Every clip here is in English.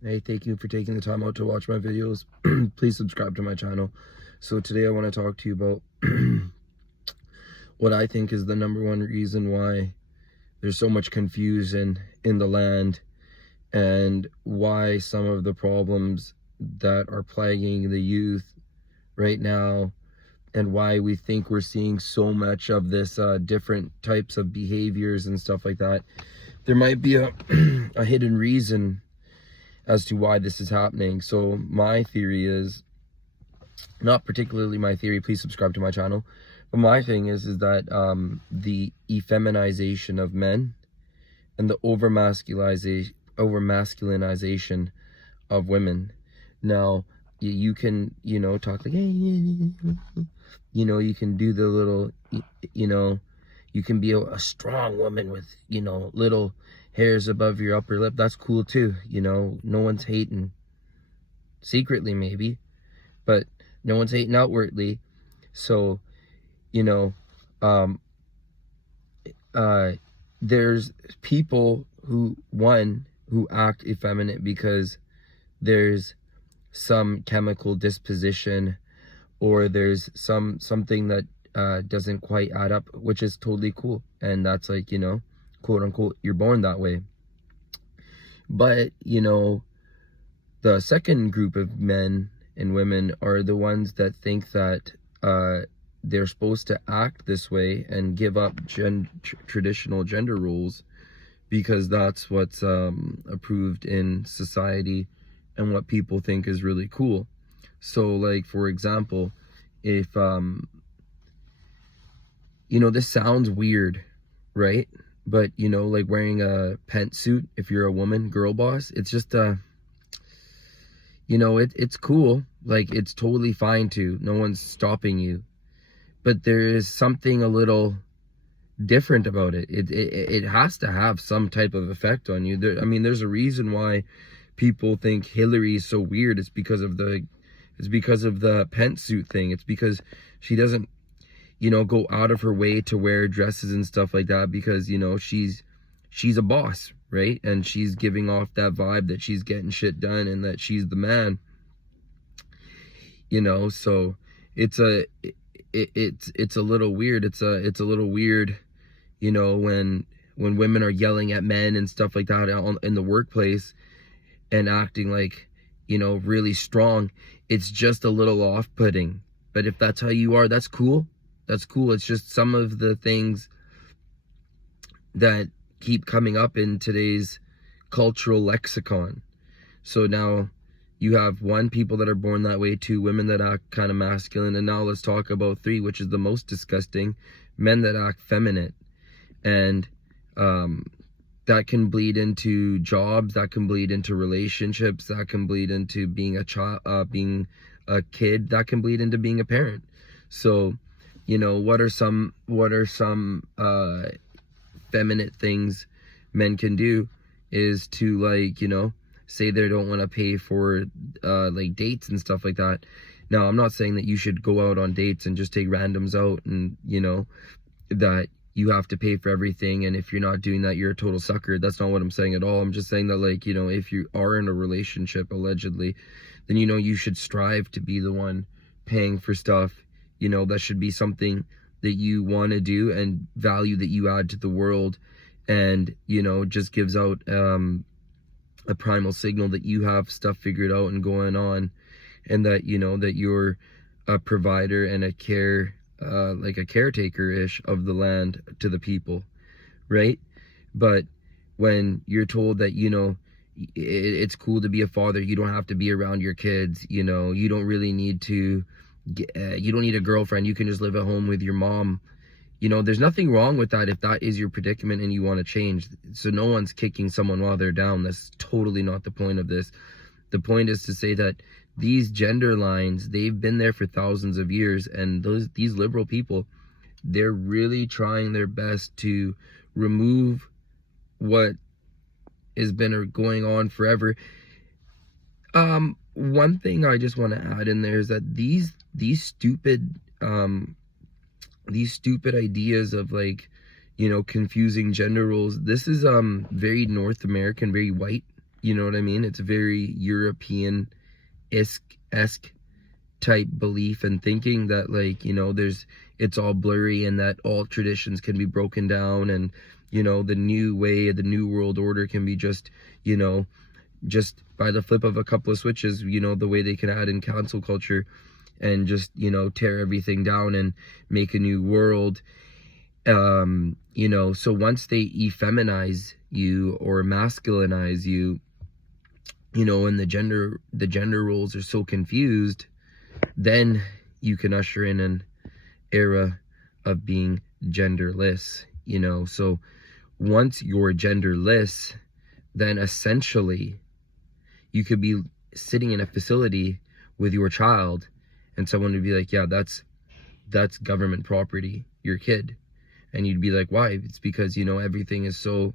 Hey, thank you for taking the time out to watch my videos. Please subscribe to my channel. So today I want to talk to you about what I think is the number one reason why there's so much confusion in the land, and why some of the problems that are plaguing the youth right now, and why we think we're seeing so much of this different types of behaviors and stuff like that. There might be a, a hidden reason as to why this is happening. So my theory is, not particularly my theory, please subscribe to my channel, but my thing is that the effeminization of men and the over masculinization of women. Now you can, talk like, hey, you can do the little, you can be a strong woman with, little hairs above your upper lip. That's cool too. No one's hating. Secretly maybe, but no one's hating outwardly. So, you know, um, there's people who act effeminate because there's some chemical disposition, or there's something that doesn't quite add up, which is totally cool. And that's like, quote unquote, you're born that way. But, the second group of men and women are the ones that think that they're supposed to act this way and give up traditional gender roles because that's what's approved in society and what people think is really cool. So, like, for example, if this sounds weird, right? But like wearing a pantsuit, if you're a woman, girl boss, it's just it's cool. Like, it's totally fine to. No one's stopping you. But there is something a little different about it. It has to have some type of effect on you. There's a reason why people think Hillary is so weird. It's because of the pantsuit thing. It's because she doesn't, go out of her way to wear dresses and stuff like that, because, she's a boss, right? And she's giving off that vibe that she's getting shit done and that she's the man. So it's a little weird. It's a little weird, when women are yelling at men and stuff like that in the workplace and acting like, really strong. It's just a little off-putting. But if that's how you are, that's cool. That's cool. It's just some of the things that keep coming up in today's cultural lexicon. So now you have one, people that are born that way; two, women that act kind of masculine; and now let's talk about three, which is the most disgusting, men that act feminine. And that can bleed into jobs, that can bleed into relationships, that can bleed into being a child, being a kid, that can bleed into being a parent. So, what are some feminine things men can do is to, like, say they don't want to pay for like dates and stuff like that. Now, I'm not saying that you should go out on dates and just take randoms out and, that you have to pay for everything, and if you're not doing that, you're a total sucker. That's not what I'm saying at all. I'm just saying that, like, if you are in a relationship, allegedly, then, you should strive to be the one paying for stuff. That should be something that you want to do and value that you add to the world, and, just gives out a primal signal that you have stuff figured out and going on, and that, that you're a provider and a like a caretaker-ish of the land to the people, right? But when you're told that, it's cool to be a father, you don't have to be around your kids, you don't really need to, you don't need a girlfriend, you can just live at home with your mom. There's nothing wrong with that if that is your predicament and you want to change. So no one's kicking someone while they're down. That's totally not the point of this. The point is to say that these gender lines, they've been there for thousands of years, and these liberal people, they're really trying their best to remove what has been going on forever. One thing I just want to add in there is that these stupid ideas of, like, confusing gender roles, this is very North American, very white, You know what I mean? It's very European-esque type belief and thinking that, like, you know, it's all blurry and that all traditions can be broken down, and, you know, the new way, the new world order can be just, you know, just by the flip of a couple of switches, you know, the way they can add in cancel culture and just, you know, tear everything down and make a new world. You know, so once they effeminize you or masculinize you, you know, and the gender roles are so confused, then you can usher in an era of being genderless, you know. So once you're genderless, then essentially you could be sitting in a facility with your child and someone would be like, yeah, that's government property, your kid. And you'd be like, why? It's because, you know, everything is so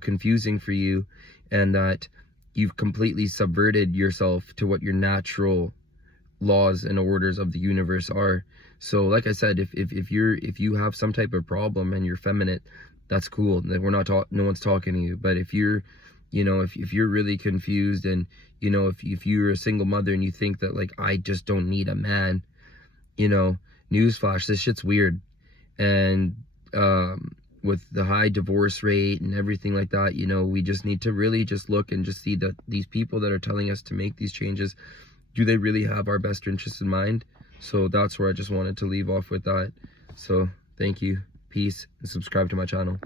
confusing for you, and that you've completely subverted yourself to what your natural laws and orders of the universe are. So like I said, if you have some type of problem and you're feminine, that's cool. No one's talking to you. But if you're, you know, if you're really confused, and, you know, if you're a single mother and you think that, like, I just don't need a man, you know, newsflash, this shit's weird. And with the high divorce rate and everything like that, you know, we just need to really just look and just see that these people that are telling us to make these changes, do they really have our best interests in mind? So that's where I just wanted to leave off with that. So thank you, peace, and subscribe to my channel.